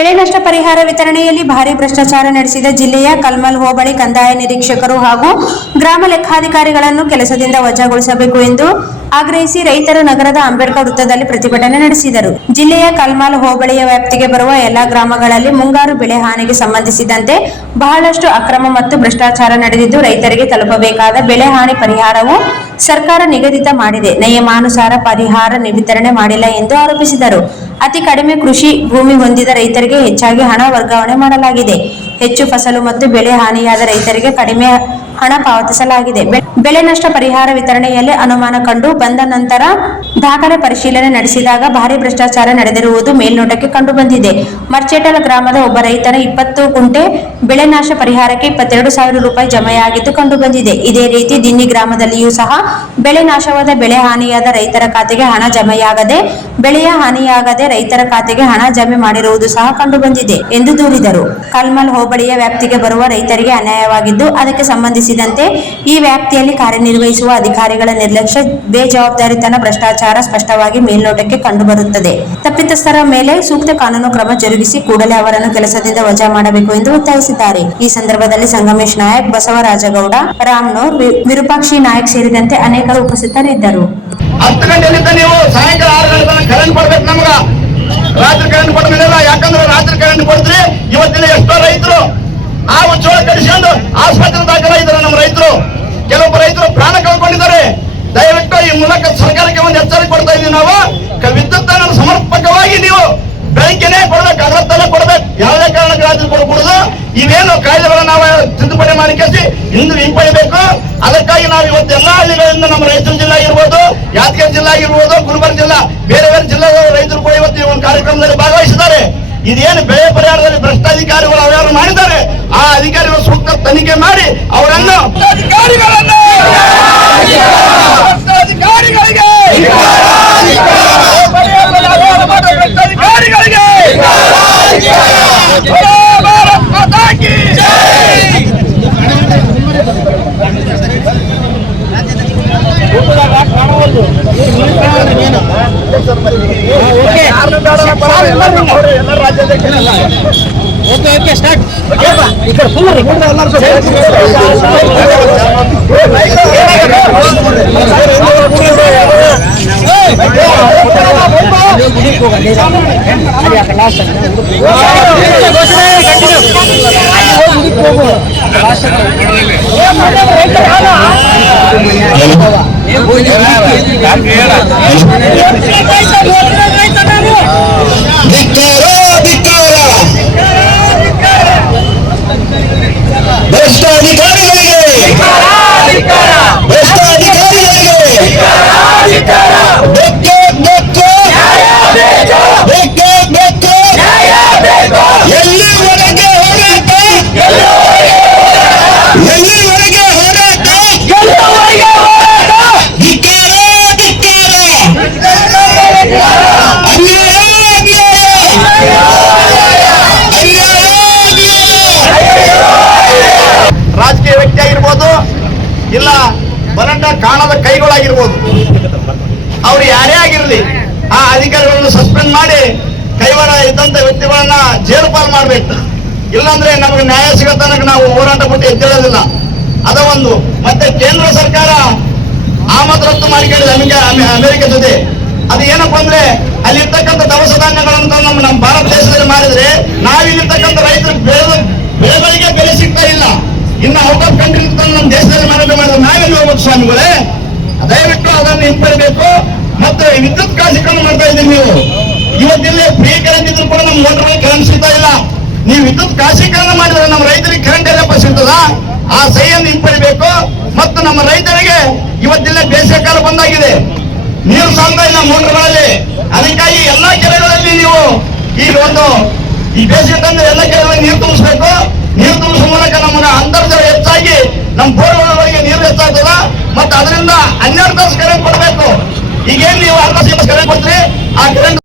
ಬೆಳೆ ನಷ್ಟ ಪರಿಹಾರ ವಿತರಣೆಯಲ್ಲಿ ಭಾರೀ ಭ್ರಷ್ಟಾಚಾರ ನಡೆಸಿದ ಜಿಲ್ಲೆಯ ಕಲ್ಮಲ್ ಹೋಬಳಿ ಕಂದಾಯ ನಿರೀಕ್ಷಕರು ಹಾಗೂ ಗ್ರಾಮ ಲೆಕ್ಕಾಧಿಕಾರಿಗಳನ್ನು ಕೆಲಸದಿಂದ ವಜಾಗೊಳಿಸಬೇಕು ಎಂದು ಆಗ್ರಹಿಸಿ ರೈತರು ನಗರದ ಅಂಬೇಡ್ಕರ್ ವೃತ್ತದಲ್ಲಿ ಪ್ರತಿಭಟನೆ ನಡೆಸಿದರು. ಜಿಲ್ಲೆಯ ಕಲ್ಮಲ್ ಹೋಬಳಿಯ ವ್ಯಾಪ್ತಿಗೆ ಬರುವ ಎಲ್ಲಾ ಗ್ರಾಮಗಳಲ್ಲಿ ಮುಂಗಾರು ಬೆಳೆ ಹಾನಿಗೆ ಸಂಬಂಧಿಸಿದಂತೆ ಬಹಳಷ್ಟು ಅಕ್ರಮ ಮತ್ತು ಭ್ರಷ್ಟಾಚಾರ ನಡೆದಿದ್ದು, ರೈತರಿಗೆ ತಲುಪಬೇಕಾದ ಬೆಳೆ ಹಾನಿ ಪರಿಹಾರವು ಸರ್ಕಾರ ನಿಗದಿತ ಮಾಡಿದೆ ನಿಯಮಾನುಸಾರ ಪರಿಹಾರ ವಿತರಣೆ ಮಾಡಿಲ್ಲ ಎಂದು ಆರೋಪಿಸಿದರು. ಅತಿ ಕಡಿಮೆ ಕೃಷಿ ಭೂಮಿ ಹೊಂದಿದ ರೈತರಿಗೆ ಹೆಚ್ಚಾಗಿ ಹಣ ವರ್ಗಾವಣೆ ಮಾಡಲಾಗಿದೆ. ಹೆಚ್ಚು ಫಸಲು ಮತ್ತು ಬೆಳೆ ಹಾನಿಯಾದ ರೈತರಿಗೆ ಕಡಿಮೆ ಹಣ ಪಾವತಿಸಲಾಗಿದೆ. ಬೆಳೆ ನಷ್ಟ ಪರಿಹಾರ ವಿತರಣೆಯಲ್ಲಿ ಅನುಮಾನ ಕಂಡು ಬಂದ ನಂತರ ದಾಖಲೆ ಪರಿಶೀಲನೆ ನಡೆಸಿದಾಗ ಭಾರೀ ಭ್ರಷ್ಟಾಚಾರ ನಡೆದಿರುವುದು ಮೇಲ್ನೋಟಕ್ಕೆ ಕಂಡು ಬಂದಿದೆ. ಮರ್ಚೇಟಲ ಗ್ರಾಮದ ಒಬ್ಬ ರೈತನ 20 ಗುಂಟೆ ಬೆಳೆ ನಾಶ ಪರಿಹಾರಕ್ಕೆ 22,000 ರೂಪಾಯಿ ಜಮೆಯಾಗಿದ್ದು ಕಂಡು ಬಂದಿದೆ. ಇದೇ ರೀತಿ ದಿನ್ನಿ ಗ್ರಾಮದಲ್ಲಿಯೂ ಸಹ ಬೆಳೆ ನಾಶವಾದ ಬೆಳೆ ಹಾನಿಯಾದ ರೈತರ ಖಾತೆಗೆ ಹಣ ಜಮೆಯಾಗದೆ ಬೆಳೆಯ ಹಾನಿಯಾಗದೆ ರೈತರ ಖಾತೆಗೆ ಹಣ ಜಮೆ ಮಾಡಿರುವುದು ಸಹ ಕಂಡು ಬಂದಿದೆ ಎಂದು ದೂರಿದರು. ಕಲ್ಮಲ್ ಹೋಬಳಿಯ ವ್ಯಾಪ್ತಿಗೆ ಬರುವ ರೈತರಿಗೆ ಅನ್ಯಾಯವಾಗಿದ್ದು, ಅದಕ್ಕೆ ಸಂಬಂಧಿಸಿದಂತೆ ಈ ವ್ಯಾಪ್ತಿಯಲ್ಲಿ ಕಾರ್ಯನಿರ್ವಹಿಸುವ ಅಧಿಕಾರಿಗಳ ನಿರ್ಲಕ್ಷ್ಯ, ಬೇಜವಾಬ್ದಾರಿತನ, ಭ್ರಷ್ಟಾಚಾರ ಸ್ಪಷ್ಟವಾಗಿ ಮೇಲ್ನೋಟಕ್ಕೆ ಕಂಡುಬರುತ್ತದೆ. ತಪ್ಪಿತಸ್ಥರ ಮೇಲೆ ಸೂಕ್ತ ಕಾನೂನು ಕ್ರಮ ಜರುಗಿಸಿ ಕೂಡಲೇ ಅವರನ್ನು ಕೆಲಸದಿಂದ ವಜಾ ಮಾಡಬೇಕು ಎಂದು ಒತ್ತಾಯಿಸಿದ್ದಾರೆ. ಈ ಸಂದರ್ಭದಲ್ಲಿ ಸಂಗಮೇಶ್ ನಾಯಕ್, ಬಸವರಾಜಗೌಡ, ರಾಮನೂರ್, ವಿರೂಪಾಕ್ಷಿ ನಾಯಕ್ ಸೇರಿದಂತೆ ಅನೇಕರು ಉಪಸ್ಥಿತರಿದ್ದರು. 10 ಗಂಟೆಲಿಂದ ನೀವು ಸಾಯಂಕಾಲ 6 ಗಂಟೆ ತನಕ ಕರೆಂಟ್ ಕೊಡ್ಬೇಕು. ನಮಗ ರಾತ್ರಿ ಕರೆಂಟ್ ಕೊಡಲಿಲ್ಲ. ಯಾಕಂದ್ರೆ ರಾತ್ರಿ ಕರೆಂಟ್ ಕೊಡ್ತೀರಿ. ಇವತ್ತಿನ ಎಷ್ಟೋ ರೈತರು ಆ ಉಚ್ಚೋಳ ಕಡಿಸಿಕೊಂಡು ಆಸ್ಪತ್ರೆ ದಾಖಲಾಗಿದ್ದಾರೆ. ನಮ್ಮ ರೈತರು, ಕೆಲವೊಬ್ಬ ರೈತರು ಪ್ರಾಣ ಕಳ್ಕೊಂಡಿದ್ದಾರೆ. ದಯವಿಟ್ಟು ಈ ಮೂಲಕ ಸರ್ಕಾರಕ್ಕೆ ಒಂದು ಎಚ್ಚರಿಕೆ ಕೊಡ್ತಾ ಇದ್ದೀವಿ. ನಾವು ವಿದ್ಯುತ್ ಅನ್ನು ಸಮರ್ಪಕವಾಗಿ ನೀವು ಬೆಳಗ್ಗೆನೆ ಕೊಡ್ಬೇಕು, ಅಗಲತ್ತಲ್ಲ ಕೊಡ್ಬೇಕು. ಯಾವುದೇ ಕಾರಣಕ್ಕೆ ರಾತ್ರಿ ಕೊಡಕೂಡದು. ಇವೇನು ಕಾಯ್ದೆಗಳನ್ನ ನಾವು ತಿದ್ದುಪಡಿ ಮಾಡಿ ಕೇಸಿ ಇಂದು ಹಿಂಪಡಿಬೇಕು. ಅದಕ್ಕಾಗಿ ನಾವು ಇವತ್ತು ಎಲ್ಲಾ ಹಳ್ಳಿಗಳಿಂದ ನಮ್ಮ ರಾಯಚೂರು ಜಿಲ್ಲೆ ಆಗಿರ್ಬೋದು, ಯಾದಗಿರಿ ಜಿಲ್ಲೆ ಆಗಿರ್ಬೋದು, ಗುಲ್ಬರ್ಗ ಜಿಲ್ಲಾ, ಬೇರೆ ಬೇರೆ ಜಿಲ್ಲೆಗಳ ರೈತರು ಕೂಡ ಇವತ್ತು ಈ ಒಂದು ಕಾರ್ಯಕ್ರಮದಲ್ಲಿ ಭಾಗವಹಿಸಿದ್ದಾರೆ. ಇದೇನು ಬೆಳೆ ಪರಿಹಾರದಲ್ಲಿ ಭ್ರಷ್ಟಾಧಿಕಾರಿಗಳು ಅವ್ಯಾರು ಮಾಡಿದ್ದಾರೆ, ಆ ಅಧಿಕಾರಿಗಳು ಸೂಕ್ತ ತನಿಖೆ ಮಾಡಿ ಅವರನ್ನು ಓಕೆ ಸ್ಟಾರ್ಟ್. ರಾಜಕೀಯ ವ್ಯಕ್ತಿ ಆಗಿರ್ಬೋದು, ಇಲ್ಲ ಬರಂಡ ಕಾಣದ ಕೈಗಳಾಗಿರ್ಬೋದು, ಅವ್ರು ಯಾರೇ ಆಗಿರ್ಲಿ ಆ ಅಧಿಕಾರಿಗಳನ್ನು ಸಸ್ಪೆಂಡ್ ಮಾಡಿ ಕೈವಾಡ ಇದ್ದಂತ ವ್ಯಕ್ತಿಗಳನ್ನ ಜೈಲು ಪಾಲು ಮಾಡ್ಬೇಕು. ಇಲ್ಲಾಂದ್ರೆ ನಮಗೆ ನ್ಯಾಯ ಸಿಗೋ ತನಕ ನಾವು ಹೋರಾಟ ಬಿಟ್ಟು ಎದ್ದೇಳೋದಿಲ್ಲ. ಅದ ಒಂದು. ಮತ್ತೆ ಕೇಂದ್ರ ಸರ್ಕಾರ ಆಮದು ರಫ್ತು ಮಾಡಿಕೊಂಡಿದೆ ಅಮೆರಿಕ ಜೊತೆ. ಅದು ಏನಪ್ಪಾ ಅಂದ್ರೆ ಅಲ್ಲಿರ್ತಕ್ಕಂಥ ದವಸ ಧಾನ್ಯಗಳಂತ ನಮ್ಮ ಭಾರತ ದೇಶದಲ್ಲಿ ಮಾಡಿದ್ರೆ ನಾವಿಲ್ಲಿರ್ತಕ್ಕಂಥ ರೈತರು ಬೆಳೆಗಳಿಗೆ ಬೆಲೆ ಸಿಗ್ತಾ ಇಲ್ಲ. ಇನ್ನು ಔಟ್ ಆಫ್ ಕಂಟ್ರಿ ನಮ್ಮ ದೇಶದಲ್ಲಿ ಮಾರಾಟ ಮಾಡಿದ್ರೆ ನಾವೆಲ್ಲಿ ಹೋಗ್ಬೇಕು ಸ್ವಾಮಿಗಳೇ? ದಯವಿಟ್ಟು ಅದನ್ನು ಹಿಂಪಡಿಬೇಕು. ಮತ್ತೆ ವಿದ್ಯುತ್ ಖಾಸಗೀಕರಣ ಮಾಡ್ತಾ ಇದ್ದೀವಿ. ನೀವು ಇವತ್ತಿಲ್ಲಿ ಫ್ರೀ ಕರೆಂಟ್ ಇದ್ರು ಕೂಡ ನಮ್ಮ ಮೋಟರ್ಗೆ ಕರೆಂಟ್ ಸಿಗ್ತಾ ಇಲ್ಲ. ನೀವು ವಿದ್ಯುತ್ ಖಾಸಗೀಕರಣ ಮಾಡಿದ್ರೆ ನಮ್ಮ ರೈತರಿಗೆ ಕರೆಂಟ್ ಎಲ್ಲಪ್ಪ ಸಿಗ್ತದ? ಆ ಸಹಿಯನ್ನು ಹಿಂಪಡಿಬೇಕು. ಮತ್ತು ನಮ್ಮ ರೈತರಿಗೆ ಇವತ್ತಿಲ್ಲೇ ಬೇಸಿಗೆ ಕಾಲ ಬಂದಾಗಿದೆ, ನೀರು ಸಾಲ್ತಾ ಇಲ್ಲ ಮೋಟರ್ಗಳಲ್ಲಿ. ಅದಕ್ಕಾಗಿ ಎಲ್ಲಾ ಕೆರೆಗಳಲ್ಲಿ ನೀವು ಈಗ ಈ ಬೇಸಿಗೆ ತಂದ್ರೆ ಎಲ್ಲ ಕೆರೆಗಳಲ್ಲಿ ನೀರು ತುಂಬಿಸ್ಬೇಕು. ನೀರು ತುಂಬಿಸುವ ಮೂಲಕ ನಮ್ಮನ್ನ ಅಂತರ್ಜಲ ಹೆಚ್ಚಾಗಿ ನಮ್ಮ ಬೋರ್ಗಳಿಗೆ ನೀರು ಹೆಚ್ಚಾಗ್ತದ. ಮತ್ತೆ ಅದರಿಂದ 12 ತಾಸು ಕರೆಂಟ್ ಕೊಡಬೇಕು. ಈಗೇನು ನೀವು 6 ತಾಸು ಕರೆಂಟ್ ಕೊಡ್ತೀರಿ, ಆ ಕರೆಂಟ್